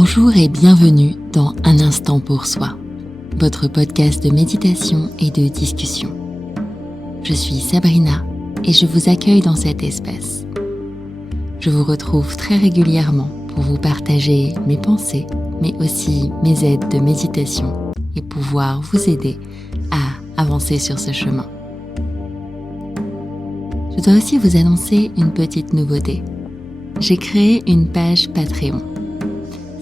Bonjour et bienvenue dans Un instant pour soi, votre podcast de méditation et de discussion. Je suis Sabrina et je vous accueille dans cet espace. Je vous retrouve très régulièrement pour vous partager mes pensées, mais aussi mes aides de méditation et pouvoir vous aider à avancer sur ce chemin. Je dois aussi vous annoncer une petite nouveauté. J'ai créé une page Patreon.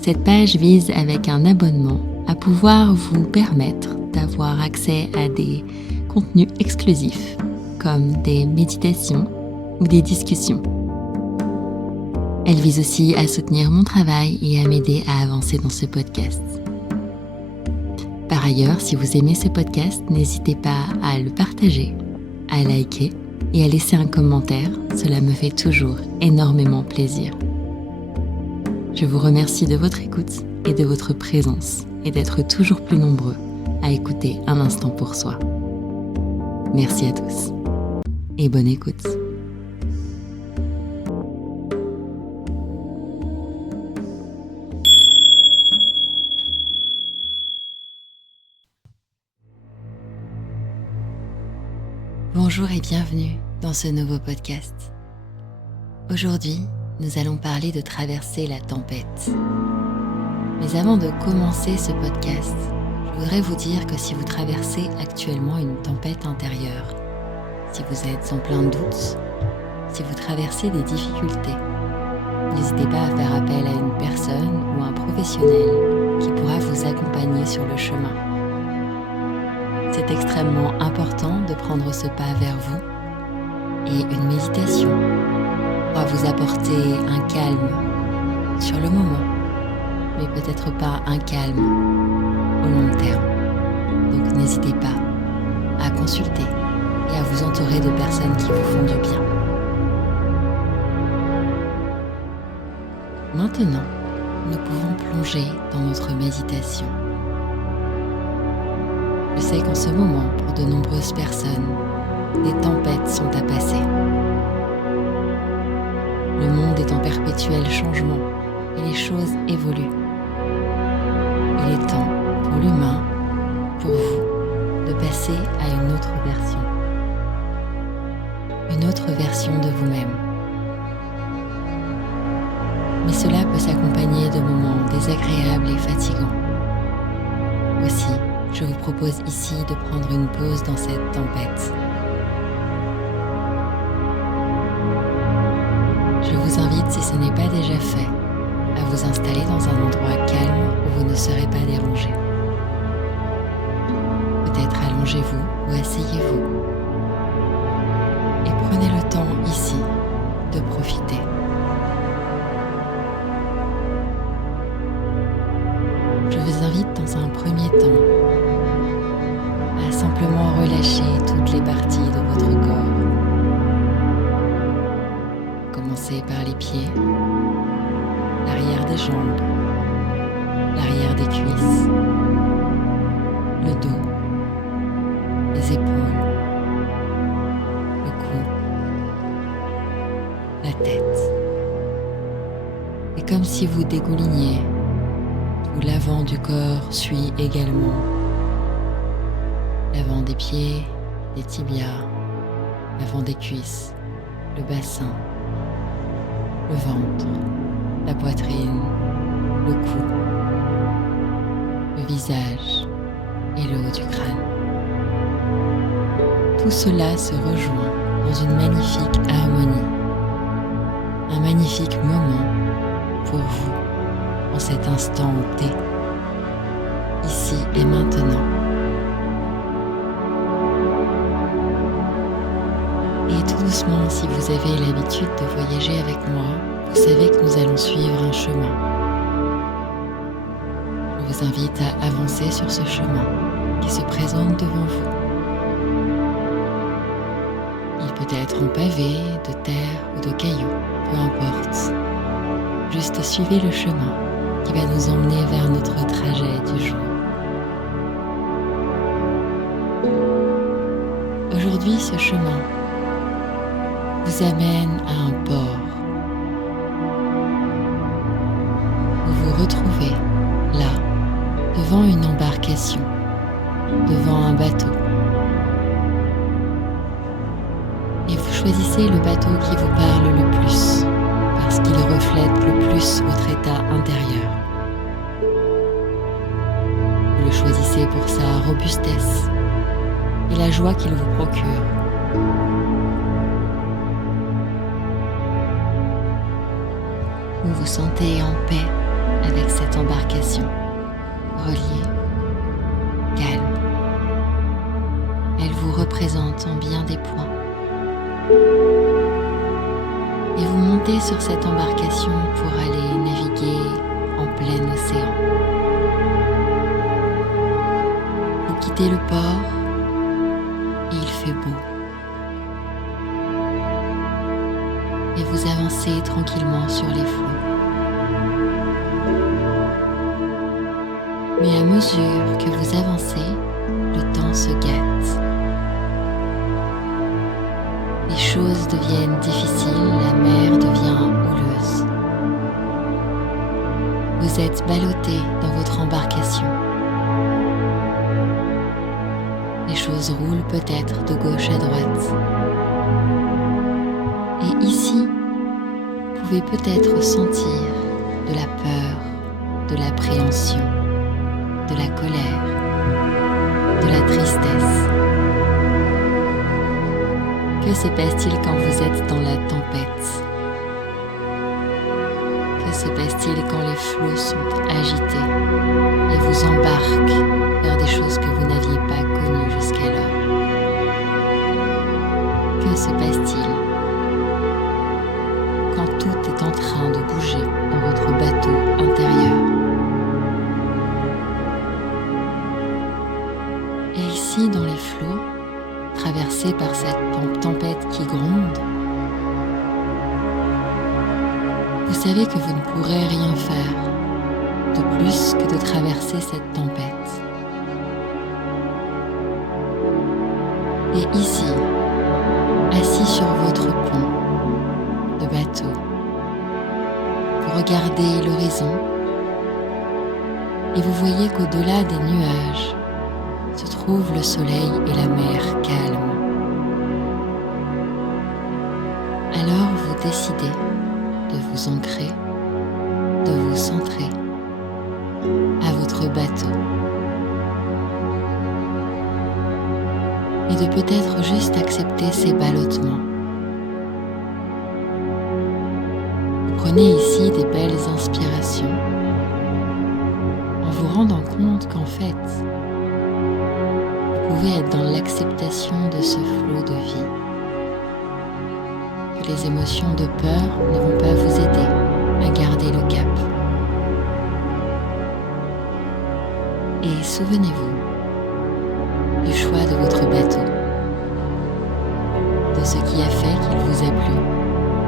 Cette page vise avec un abonnement à pouvoir vous permettre d'avoir accès à des contenus exclusifs comme des méditations ou des discussions. Elle vise aussi à soutenir mon travail et à m'aider à avancer dans ce podcast. Par ailleurs, si vous aimez ce podcast, n'hésitez pas à le partager, à liker et à laisser un commentaire. Cela me fait toujours énormément plaisir. Je vous remercie de votre écoute et de votre présence et d'être toujours plus nombreux à écouter Un instant pour soi. Merci à tous et bonne écoute. Bonjour et bienvenue dans ce nouveau podcast. Aujourd'hui, nous allons parler de traverser la tempête. Mais avant de commencer ce podcast, je voudrais vous dire que si vous traversez actuellement une tempête intérieure, si vous êtes en plein doute, si vous traversez des difficultés, n'hésitez pas à faire appel à une personne ou un professionnel qui pourra vous accompagner sur le chemin. C'est extrêmement important de prendre ce pas vers vous et une méditation pourra vous apporter un calme sur le moment, mais peut-être pas un calme au long terme. Donc n'hésitez pas à consulter et à vous entourer de personnes qui vous font du bien. Maintenant, nous pouvons plonger dans notre méditation. Je sais qu'en ce moment, pour de nombreuses personnes, des tempêtes sont à passer. Le monde est en perpétuel changement et les choses évoluent. Il est temps pour l'humain, pour vous, de passer à une autre version. Une autre version de vous-même. Mais cela peut s'accompagner de moments désagréables et fatigants. Aussi, je vous propose ici de prendre une pause dans cette tempête. Je vous invite, si ce n'est pas déjà fait, à vous installer dans un endroit calme où vous ne serez pas dérangé. Peut-être allongez-vous ou asseyez-vous. Et prenez le temps ici de profiter. Je vous invite dans un premier temps à simplement relâcher toutes les parties de votre corps. Commencez par les pieds, l'arrière des jambes, l'arrière des cuisses, le dos, les épaules, le cou, la tête. Et comme si vous dégouliniez, tout l'avant du corps suit également. L'avant des pieds, des tibias, l'avant des cuisses, le bassin, le ventre, la poitrine, le cou, le visage et le haut du crâne. Tout cela se rejoint dans une magnifique harmonie, un magnifique moment pour vous en cet instant T, ici et maintenant. Et tout doucement, si vous avez l'habitude de voyager avec moi, vous savez que nous allons suivre un chemin. Je vous invite à avancer sur ce chemin qui se présente devant vous. Il peut être en pavé, de terre ou de cailloux, peu importe. Juste suivez le chemin qui va nous emmener vers notre trajet du jour. Aujourd'hui, ce chemin vous amène à un port où vous retrouvez là, devant une embarcation, devant un bateau. Et vous choisissez le bateau qui vous parle le plus, parce qu'il reflète le plus votre état intérieur. Vous le choisissez pour sa robustesse et la joie qu'il vous procure. Vous vous sentez en paix avec cette embarcation, reliée, calme. Elle vous représente en bien des points. Et vous montez sur cette embarcation pour aller naviguer en plein océan. Vous quittez le port et il fait beau. Et vous avancez tranquillement sur les flots. Mais à mesure que vous avancez, le temps se gâte. Les choses deviennent difficiles, la mer devient houleuse. Vous êtes ballotté dans votre embarcation. Les choses roulent peut-être de gauche à droite. Et ici, vous pouvez peut-être sentir de la peur, de l'appréhension, de la colère, de la tristesse. Que se passe-t-il quand vous êtes dans la tempête? Que se passe-t-il quand les flots sont agités et vous embarquent vers des choses que vous n'aviez pas connues jusqu'alors? Que se passe-t-il quand tout est en train de bouger dans votre bateau intérieur? Et ici, dans les flots, traversés par cette tempête qui gronde, vous savez que vous ne pourrez rien faire de plus que de traverser cette tempête. Et ici, assis sur votre pont de bateau, vous regardez l'horizon et vous voyez qu'au-delà des nuages se trouve le soleil et la mer calme. Alors vous décidez de vous ancrer, de vous centrer à votre bateau et de peut-être juste accepter ces ballottements. Vous prenez ici des belles inspirations en vous rendant compte qu'en fait, vous pouvez être dans l'acceptation de ce flot de vie. Que les émotions de peur ne vont pas vous aider à garder le cap. Et souvenez-vous du choix de votre bateau, de ce qui a fait qu'il vous a plu,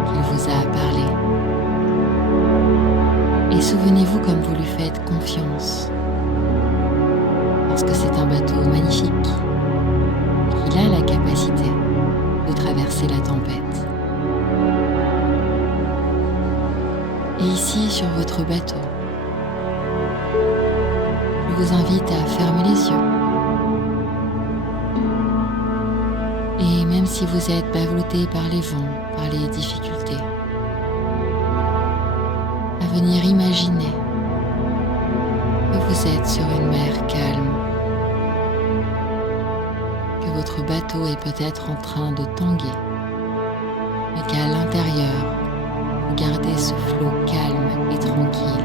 qu'il vous a parlé. Et souvenez-vous comme vous lui faites confiance, parce que c'est un bateau magnifique, qu'il a la capacité de traverser la tempête. Et ici, sur votre bateau, je vous invite à fermer les yeux. Et même si vous êtes ballotté par les vents, par les difficultés, à venir imaginer que vous êtes sur une mer calme, que votre bateau est peut-être en train de tanguer, mais qu'à l'intérieur, vous gardez ce flot calme et tranquille.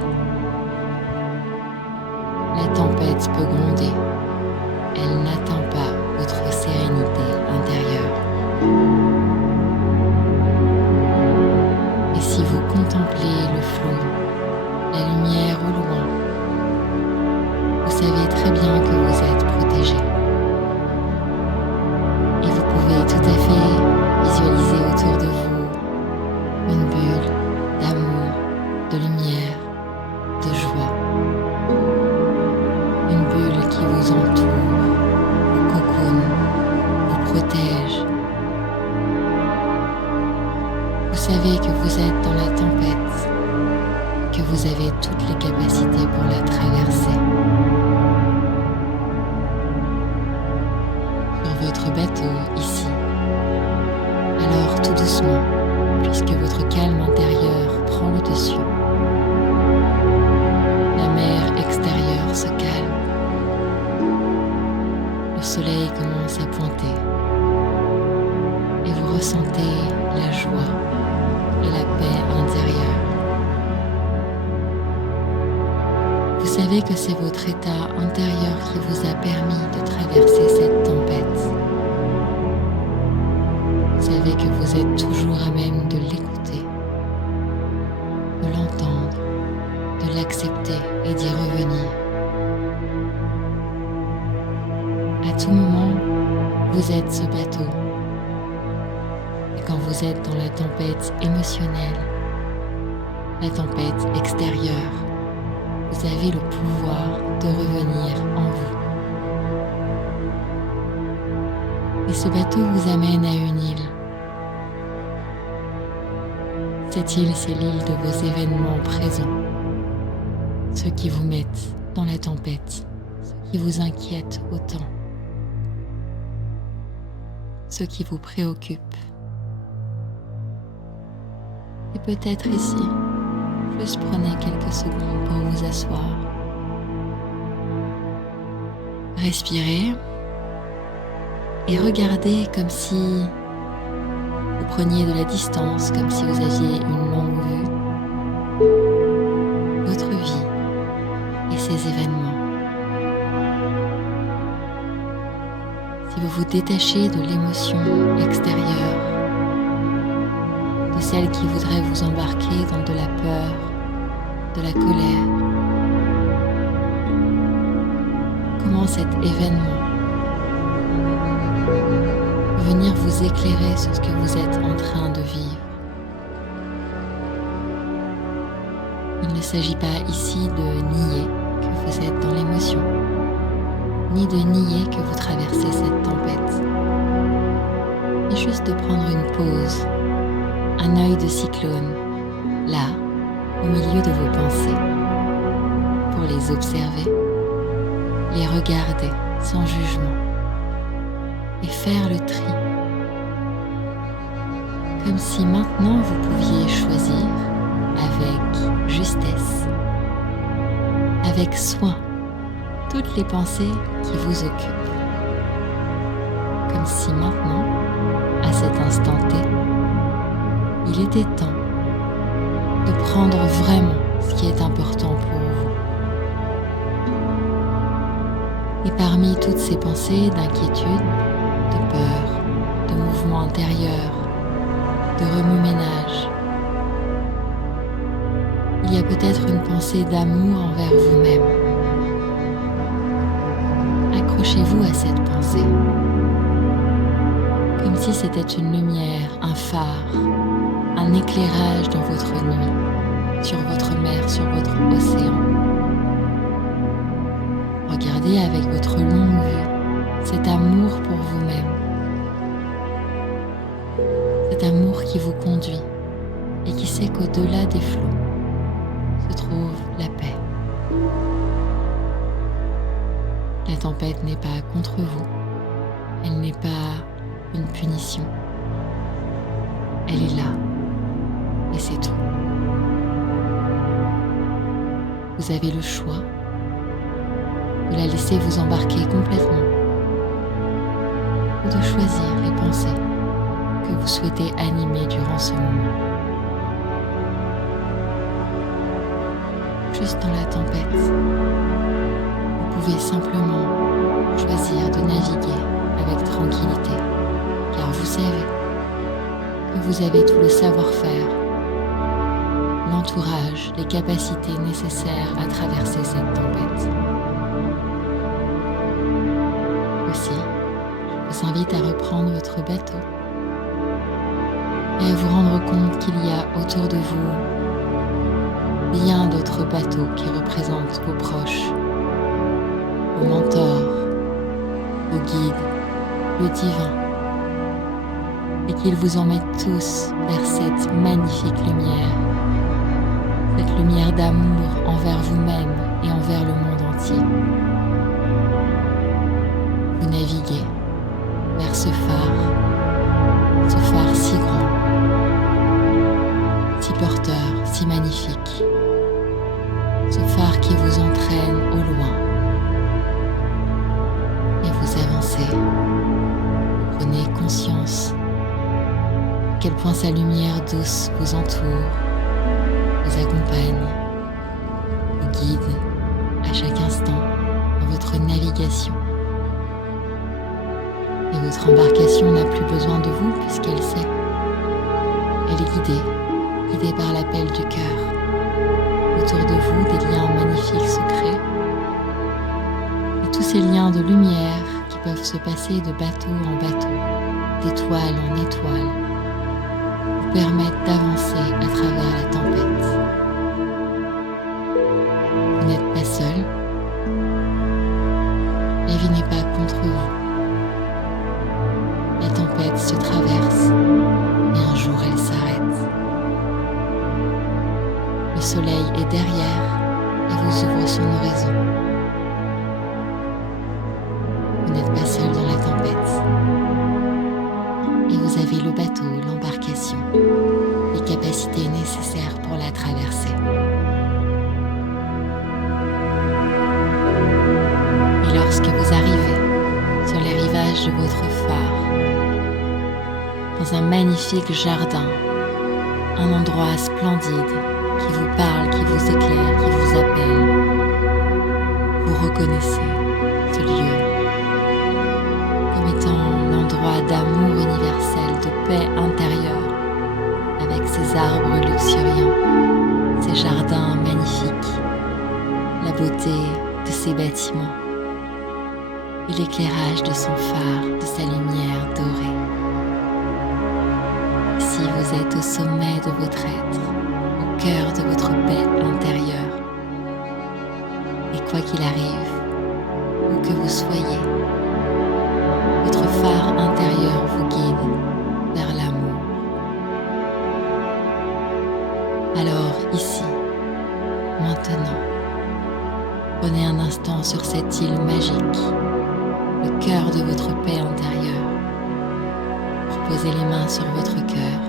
La tempête peut gronder, elle n'atteint pas votre sérénité intérieure. Et si vous contemplez le flot, la lumière au loin, vous savez très bien que vous êtes protégé. Et vous pouvez tout à fait visualiser autour de vous une bulle d'amour, de lumière, de joie. Une bulle qui vous entoure, vous cocoone, vous protège que vous avez toutes les capacités pour la traverser. Sur votre bateau, ici. Alors tout doucement, puisque votre calme intérieur prend le dessus. La mer extérieure se calme. Le soleil commence à pointer. Et vous ressentez la joie et la paix intérieure. Vous savez que c'est votre état intérieur qui vous a permis de traverser cette tempête. Vous savez que vous êtes toujours à même de l'écouter, de l'entendre, de l'accepter et d'y revenir. À tout moment, vous êtes ce bateau. Et quand vous êtes dans la tempête émotionnelle, la tempête extérieure, vous avez le pouvoir de revenir en vous. Et ce bateau vous amène à une île. Cette île, c'est l'île de vos événements présents, ceux qui vous mettent dans la tempête, ceux qui vous inquiètent autant, ceux qui vous préoccupent. Et peut-être ici, juste prenez quelques secondes pour vous asseoir. Respirez et regardez comme si vous preniez de la distance, comme si vous aviez une longue vue. Votre vie et ses événements. Si vous vous détachez de l'émotion extérieure, de celle qui voudrait vous embarquer dans de la peur, de la colère, comment cet événement peut venir vous éclairer sur ce que vous êtes en train de vivre. Il ne s'agit pas ici de nier que vous êtes dans l'émotion, ni de nier que vous traversez cette tempête, mais juste de prendre une pause, un œil de cyclone, là, au milieu de vos pensées, pour les observer, les regarder sans jugement et faire le tri, comme si maintenant vous pouviez choisir avec justesse, avec soin, toutes les pensées qui vous occupent, comme si maintenant, à cet instant T, il était temps de prendre vraiment ce qui est important pour vous. Et parmi toutes ces pensées d'inquiétude, de peur, de mouvement intérieur, de remue-ménage, il y a peut-être une pensée d'amour envers vous-même. Accrochez-vous à cette pensée, comme si c'était une lumière, un phare, un éclairage dans votre nuit, sur votre mer, sur votre océan. Regardez avec votre longue vue cet amour pour vous-même, cet amour qui vous conduit et qui sait qu'au-delà des flots se trouve la paix. La tempête n'est pas contre vous, elle n'est pas une punition, elle est là et c'est tout. Vous avez le choix de la laisser vous embarquer complètement ou de choisir les pensées que vous souhaitez animer durant ce moment. Juste dans la tempête, vous pouvez simplement choisir de naviguer avec tranquillité, car vous savez que vous avez tout le savoir-faire, l'entourage, les capacités nécessaires à traverser cette tempête. Aussi, je vous invite à reprendre votre bateau et à vous rendre compte qu'il y a autour de vous bien d'autres bateaux qui représentent vos proches, vos mentors, vos guides, le divin, et qu'ils vous emmènent tous vers cette magnifique lumière, cette lumière d'amour envers vous-même et envers le monde entier. Vous naviguez vers ce phare si grand, si porteur, si magnifique, ce phare qui vous entraîne au loin. Et vous avancez, vous prenez conscience à quel point sa lumière douce vous entoure, vous accompagne, vous guide à chaque instant dans votre navigation. Et votre embarcation n'a plus besoin de vous puisqu'elle sait. Elle est guidée par l'appel du cœur. Autour de vous, des liens magnifiques se créent. Et tous ces liens de lumière qui peuvent se passer de bateau en bateau, d'étoile en étoile, vous permettent d'avancer à travers la tempête. Vous n'êtes pas seul. La vie n'est pas contre vous. La tempête se traverse et un jour elle s'arrête. Le soleil est derrière et vous ouvre son horizon. Vous n'êtes pas seul dans la tempête. Et vous avez le bateau, l'embarcation, les capacités nécessaires pour la traverser. Et lorsque vous arrivez sur les rivages de votre phare, dans un magnifique jardin, un endroit splendide qui vous parle, qui vous éclaire, qui vous appelle, vous reconnaissez ce lieu comme étant l'endroit d'amour universel, de paix intérieure, avec ses arbres luxuriants, ses jardins magnifiques, la beauté de ses bâtiments et l'éclairage de son phare, de sa lumière dorée. Si vous êtes au sommet de votre être, au cœur de votre paix intérieure, et quoi qu'il arrive, où que vous soyez, votre phare intérieur vous guide vers l'amour. Alors ici, maintenant, prenez un instant sur cette île magique, le cœur de votre paix intérieure, pour poser les mains sur votre cœur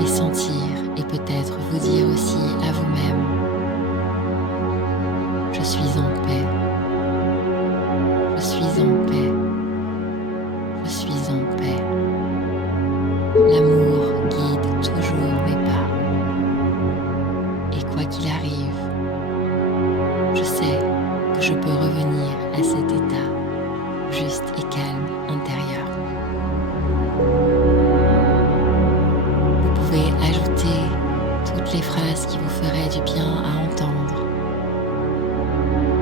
et sentir et peut-être vous dire aussi à vous-même: je suis en paix, je suis en paix, je suis en paix. L'amour guide toujours mes pas. Et quoi qu'il arrive, je sais que je peux revenir à cet état juste et calme intérieur. Vous pouvez ajouter toutes les phrases qui vous feraient du bien à entendre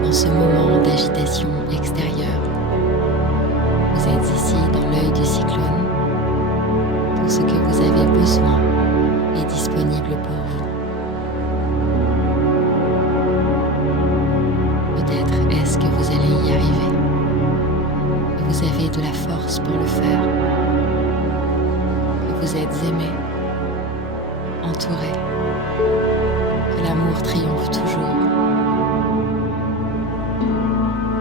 dans ce moment d'agitation extérieure. Vous êtes ici dans l'œil du cyclone. Tout ce que vous avez besoin est disponible pour vous. Peut-être est-ce que vous allez y arriver. Que vous avez de la force pour le faire. Que vous êtes aimé, entouré. Que l'amour triomphe toujours.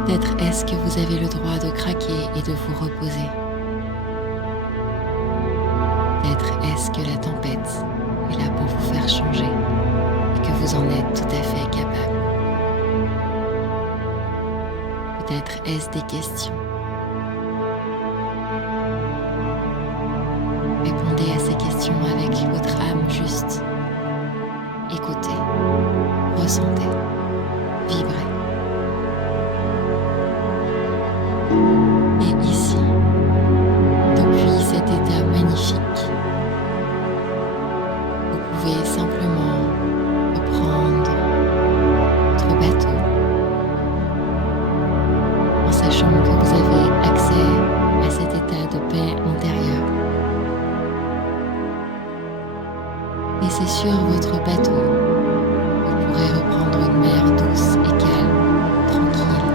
Peut-être est-ce que vous avez le droit de craquer et de vous reposer. Peut-être est-ce que la tempête est là pour vous faire changer et que vous en êtes tout à fait capable. Peut-être est-ce des questions. Répondez à ces questions avec votre âme juste. Écoutez, ressentez, vibrez. Et ici, depuis cet état magnifique, vous pouvez simplement reprendre votre bateau en sachant que vous avez accès à cet état de paix intérieure. Et c'est sur votre bateau que vous pourrez reprendre une mer douce et calme, tranquille.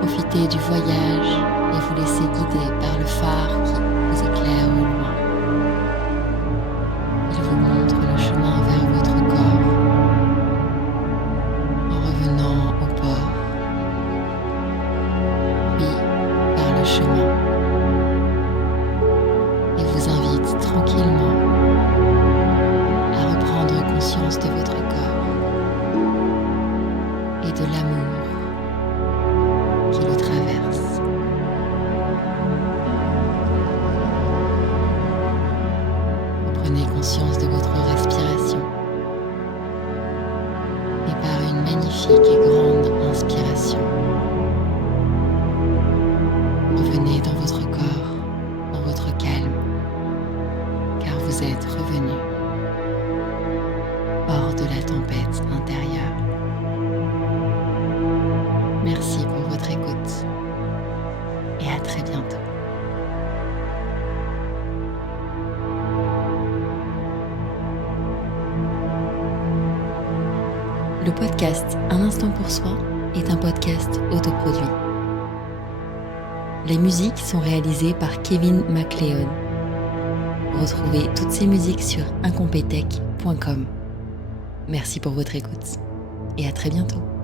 Profitez du voyage et vous laissez guider par le phare qui vous éclaire au loin. Il vous montre le chemin magnifique et grande inspiration. Revenez dans votre corps, dans votre calme, car vous êtes revenu hors de la tempête intérieure. Merci pour votre écoute et à très bientôt. Le podcast Un instant pour soi est un podcast autoproduit. Les musiques sont réalisées par Kevin MacLeod. Retrouvez toutes ces musiques sur incompetech.com. Merci pour votre écoute et à très bientôt.